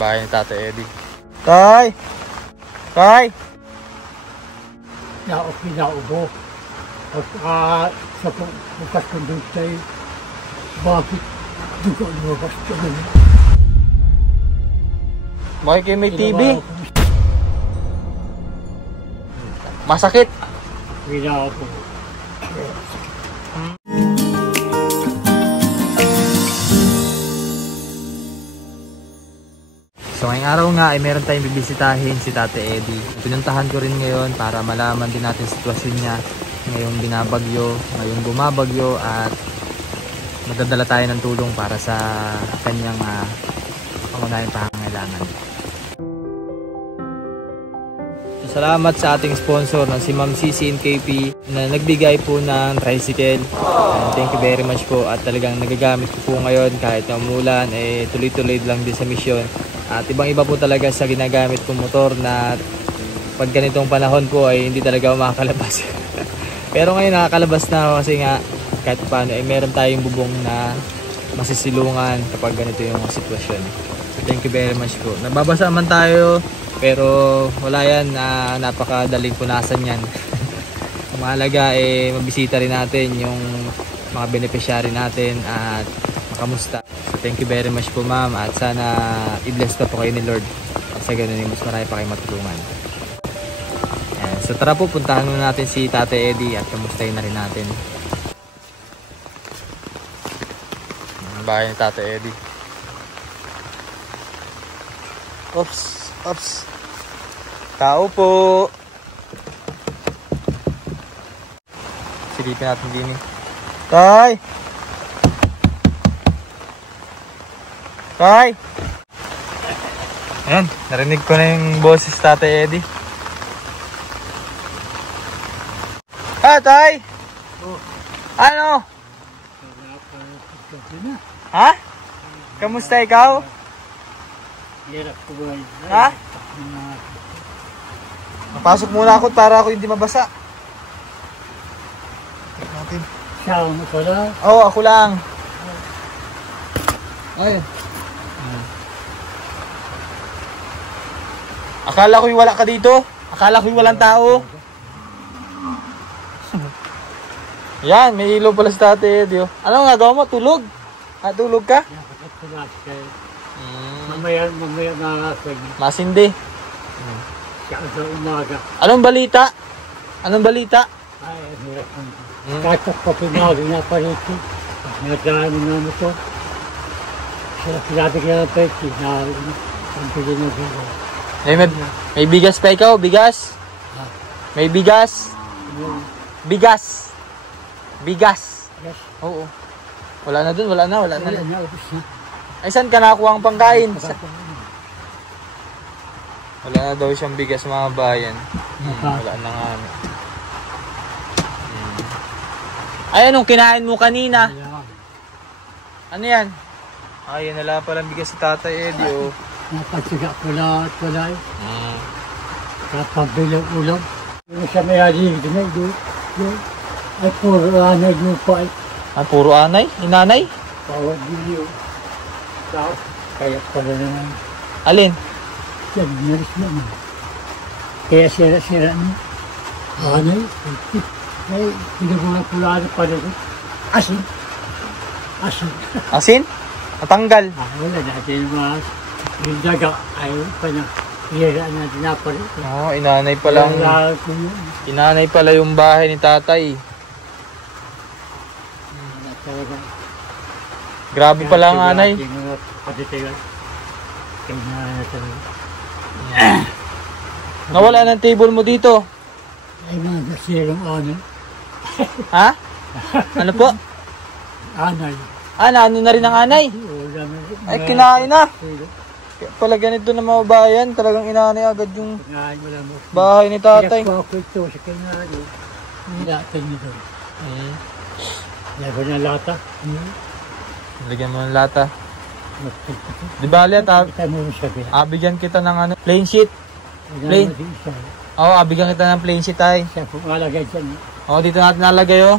Bahay ni Tata Eddie. Tay! Tay! Pinaubo. Sa bukas kong doon tayo, bakit dugo lumabas ka na? Bakit kayo may TV? Masakit? Pinaubo. So ngayong araw nga ay meron tayong bibisitahin si Tate Eddie. Pinuntahan ko rin ngayon para malaman din natin sitwasyon niya ngayong binabagyo, ngayong bumabagyo, at magdadala tayo ng tulong para sa kanyang pangunahing pangangailangan. So, salamat sa ating sponsor na si Ma'am CCNKP na nagbigay po ng tricycle. Thank you very much po, at talagang nagagamit ko po ngayon kahit na umulan, tuloy-tuloy lang din sa misyon. At ibang-iba po talaga sa ginagamit kong motor na pag ganitong panahon po ay hindi talaga makakalabas. Pero ngayon nakakalabas na ako kasi nga kahit paano ay meron tayong bubong na masisilungan kapag ganito yung sitwasyon. So thank you very much po. Nababasa man tayo pero wala yan, napakadaling punasan yan. Mahalaga mabisita rin natin yung mga beneficiary natin at makamusta. So thank you very much po ma'am, at sana i-bless pa po kayo ni Lord at sa ganun mas marami pa kayo matulungan. So tara po, puntahan muna natin si Tate Eddie at kamustahin na rin natin ang bahay ni Tate Eddie. Ops. Tao po. Silipin natin din. Tay! Tay! Ayan, narinig ko na yung boses Tate Eddie. Tay! Ano? Ha? Kamusta ikaw? Ha? Napasok muna ako para ako hindi mabasa. Natin. Siya mo pala? Oo, ako lang. Ay. Akala ko'y wala ka dito. Akala ko'y walang tao. Yan, may ilaw pala sa Tate Eddie. Ano nga gawin mo? Tulog? Tulog ka? Mamaya nakakasag. Masindi. Siya sa umaga. Anong balita? Ay, kahit pa pinagi na pa rito. Nagdaan na mo to. Sinabi ka na pa ito. Ang pili na bigas. May bigas pa ikaw? Bigas? May bigas? Bigas? Yes. Oo. Wala na dun, wala na. Ubus na. Ay, saan ka nakuha ang pangkain? Wala na daw siyang bigas mga bayan. Wala na nga. Ay, anong kinain mo kanina? Ano yan? Ay, yan na pala bigas si Tatay Eddie, oh. Napagsiga ko lahat wala eh. Kapabilang ulam. Yung sa may halig na doon. Ay, puro anay mo pa eh. Puro anay? Inanay? Bawat bilyo. Kaya pala naman. Alin? Yan, naris naman. Kaya sira-sira niya. Anay. Ay, pinagulak-ulaan pa rin. Asin. Asin? Natanggal? Wala natin mas. Yung daga ay pa na. Hira natin na pa rin. Oo, inanay palang. Inanay pala yung bahay ni Tatay. Grabe pala ang anay. Nawala ng table mo dito. Ay, mga sirong anay. Ha? Ano po? Anay. Ano na rin ang anay? Ay, kinain na. Kaya pala ganito na mga bayan, talagang inanay agad yung bahay ni Tatay. Kaya ko ito sa kanyari. Nilatan nito. Lagyan ng lata. Lagyan mo ng lata. Di ba Alia, abigyan kita ng plain sheet. Plain? Oo, abigyan kita ng plain sheet ay. Siya po malagay dyan. Oo, dito natin nalagay oh.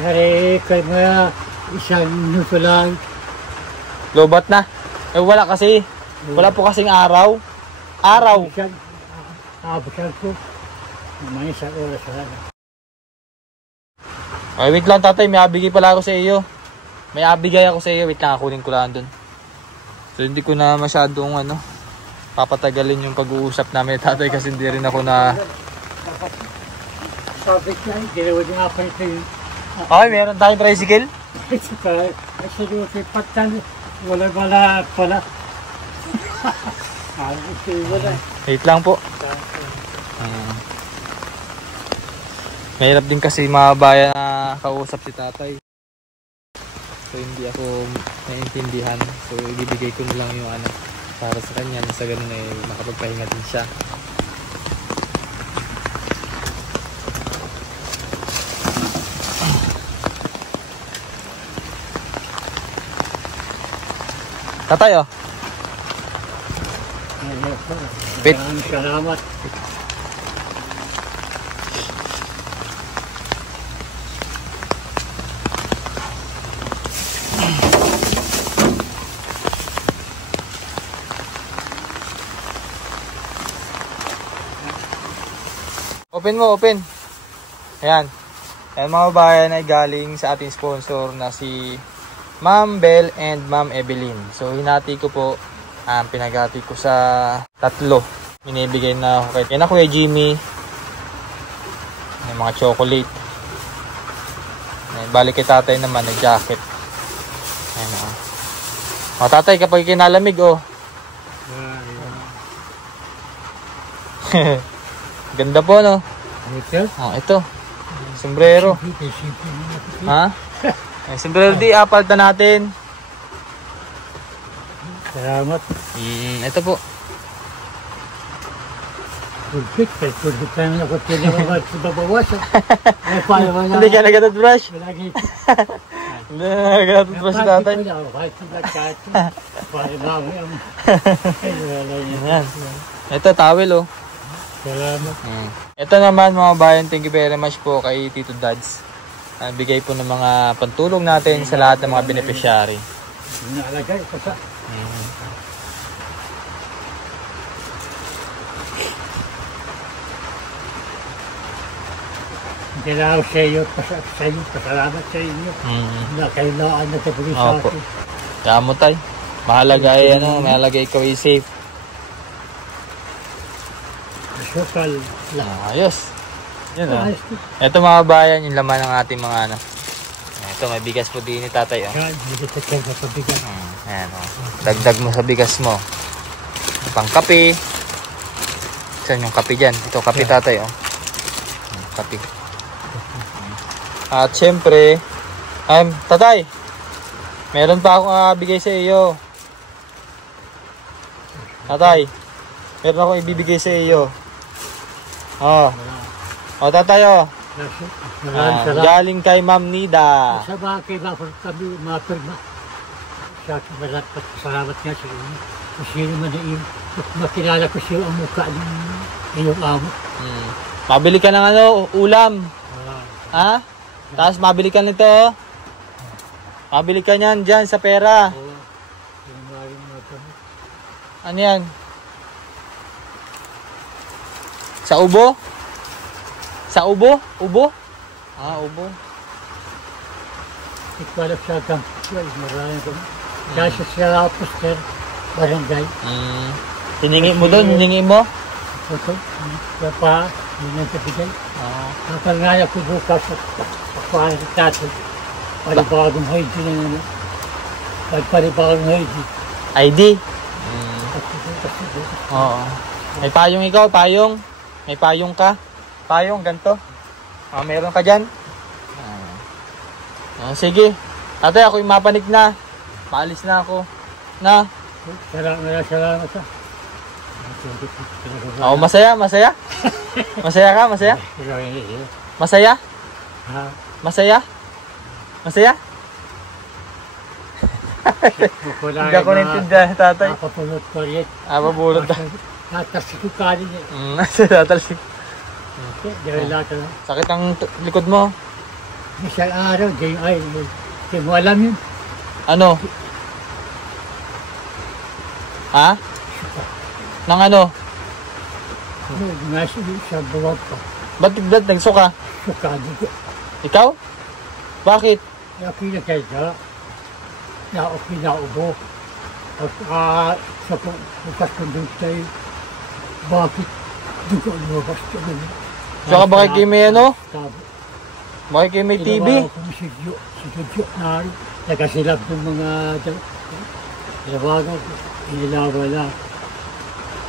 Hari, kayo mga isang minuto lang. Lobat na. Eh wala kasi. Wala po kasing araw. Araw. Abutan ko. May isang oras na. Ay, wait lang tatay, may abigay pala ako sa iyo. May abigay ako sa iyo, wait lang, kunin ko lang dun. So hindi ko na masyadong papatagalin yung pag-uusap namin tatay kasi hindi rin ako na... Sabi niya, ginawa niya nga pa ito yun. Okay, meron tayong tricycle? Wala pala. Wait lang po. Mahirap din kasi mga bayan na kausap si tatay. So hindi ako naiintindihan. So ibibigay ko na lang yung para sa kanya. Sa ganun ay makapagpahinga din siya. Tatay oh. Wait. Salamat. Open mo, open. Ayan. Ayan mga bayan ay galing sa ating sponsor na si Ma'am Bell and Ma'am Evelyn. So hinati ko po, pinagati ko sa tatlo. Minibigay na ako kay Kuya Jimmy. May mga chocolate. Ayan, balik kay tatay naman, nag-jacket. Ayan o. O tatay, kapag kinalamig Ganda po no? Ito. Sombrero. Ha? Sombrero di, apal na natin. Salamat. Ito po. Pulpit tayo na ako tinawag sa babawasan. Hindi ka nagatutbrush? Lagi. Hindi ka nagatutbrush tatay. Ito, towel oh. Salamat. Ito naman mga bayan, thank you very much po kay Tito Dads. Bigay po ng mga pantulong natin sa lahat ng mga beneficiary. Nalagay ko sa... Hindi na ako sa iyo, pasalamat sa inyo. Na kayo na nagkapulis sa akin. Kaya mo tay. Mahalaga ay mahalaga ikaw ay safe. Sukal. Ayos. Yun o. Ito mga bayan, yung laman ng ating mga Ito, may bigas po din ni tatay. Yan, bigas sa bigas. Ayan o. Dagdag mo sa bigas mo. Pang kape. Saan yung kape dyan? Ito, kape tatay o. Kape. At syempre, tatay, meron pa akong bigay sa iyo. Tatay, meron akong ibibigay sa iyo. Tatay galing kay Ma'am Nida. Sa mga kailangan kami mapirma. Sa akin malapat salamat nga sa inyo. Kung sino man na iyo, makilala ko siya ang mukha ng iyong amo. Mabili ka ng ulam. Ha? Tapos mabili ka nito. Mabili ka niyan dyan sa pera. Ano yan? Sa ubo? Sa ubo? Ubo? Ubo. Ikwalap sa kampwal, maraming ko. Dahil sa poster, barangay. Hiningi mo doon? Hiningi mo? Ito, pa, yun ang kapigay. Kapag nga ako bukas at pakuhaan sa tato, palibagong ID na nila. Palibagong ID. ID? Oo. May payong ikaw, payong? May payong ka? Payong, ganito? Meron ka dyan? Sige. Tatay, ako yung mapanik na. Maalis na ako. Na? Salamat sa. Masaya? Masaya ka? Masaya? Masaya? Masaya? Masaya? Hindi ako naintindihan, tatay. Papapulot ko rin. Papapulot ka. Tatalsik ko kanin eh. Tatalsik. Dahil lahat na. Sakit ang likod mo. Isang araw, hindi mo alam yun. Ano? Ha? Nang ano? Nasa sa buwan pa. Ba't nagsuka? Sukado ko. Ikaw? Bakit? Kaya pinakaya na o pinaubo. At sa bukas ko doon tayo, bakit dugo lumabas ko doon? Tsaka bakit kayo may ano? Sabi. Bakit kayo may TV? Tinawagan ko si Judyo na nagasilap ng mga tinawagan ko. Inilawala.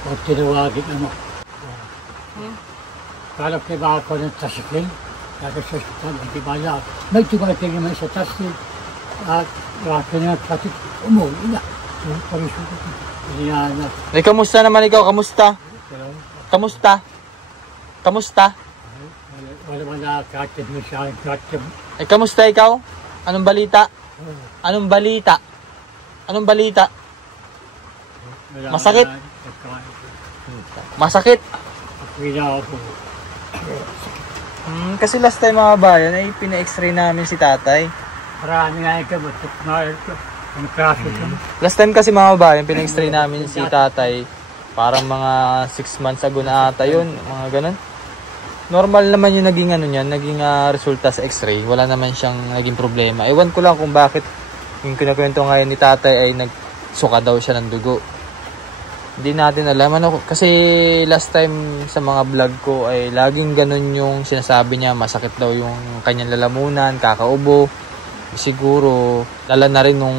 Huwag tinawagin ano. Kalap kayo baka ko ng tasikil. Kaya sa hospital, hindi ba lang. May tumating naman sa tasikil. At bakit na pati umuwi na. Parisuro ko. Iniyanak. Eh, kamusta naman ikaw? Kamusta? Kamusta? Kamusta? Wala man nakakatid mo sa akin. Katid. Eh, kamusta ikaw? Anong balita? Anong balita? Anong balita? Masakit? Masakit? Wala ako. Kasi last time mga bayan ay pina-x-ray namin si tatay. Marami nga yung gamot. Ang kaso ko. Last time kasi mga bayan, pina-x-ray namin si tatay. Parang mga 6 months ago na ata yun. Mga ganun. Normal naman yung naging ano niyan, naging resulta sa x-ray. Wala naman siyang naging problema. Ewan ko lang kung bakit yung kinakwento ngayon ni tatay ay nagsuka daw siya ng dugo. Hindi natin alam. Ano, kasi last time sa mga vlog ko ay laging ganun yung sinasabi niya. Masakit daw yung kanyang lalamunan, kakaubo. Siguro lala na rin nung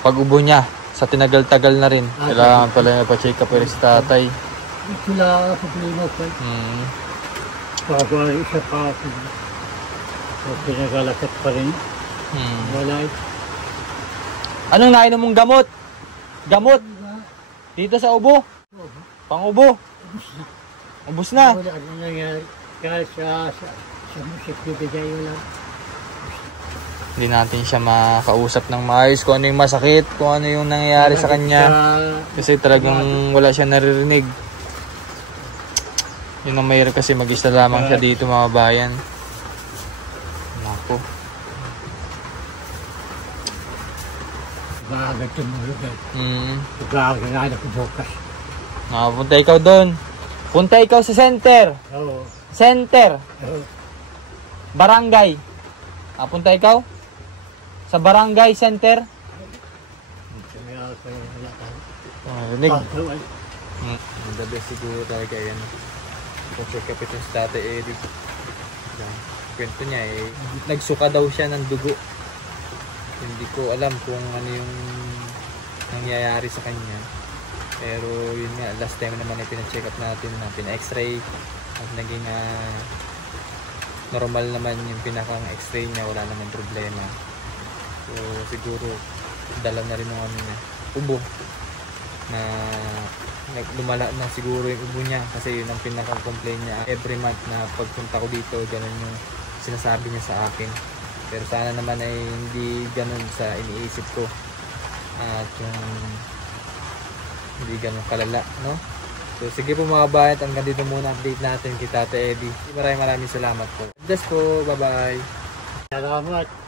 pag-ubo niya. Sa tinagal-tagal na rin. Kailangan pala nagpa-check up ulit si tatay. Wala problema ko. Pagwala isa pa ako. Pinagalakat pa rin. Wala ito. Anong nainom mong gamot? Gamot? Dito sa ubo? Pang-ubo? Ubus na. Wala ano nangyari. Kaya sa musik bibigay wala. Hindi natin siya makausap ng maayos kung ano yung masakit, kung ano yung nangyayari sa kanya. Kasi talagang wala siya naririnig. Yun ang mahirap kasi mag-isa lamang siya dito mga bayan. Naku. Maaga tumulog eh. Maaga na ako bukas. Punta ikaw doon. Punta ikaw sa center. Oo. Center. Oo. Barangay. Punta ikaw? Sa barangay center? Rinig. The best siguro talaga yan. Kung check up ito sa Tate Eddie. Kwento niya eh, nagsuka daw siya ng dugo. Hindi ko alam kung ano yung nangyayari sa kanya. Pero yun nga, last time naman ay pina-check up natin na pina-x-ray. At naging normal naman yung pinakang x-ray niya, wala naman problema. So siguro dala na rin ng ano niya, ubo na lumala na siguro yung ubo niya kasi yun ang pinakang complaint niya every month na pagpunta ko dito, ganun yung sinasabi niya sa akin. Pero sana naman ay hindi ganun sa iniisip ko at yung hindi ganun kalala, no? So sige po mga bayan, hanggang dito muna update natin kay Tate Eddie. Maraming salamat po. Bless po, bye bye. Salamat.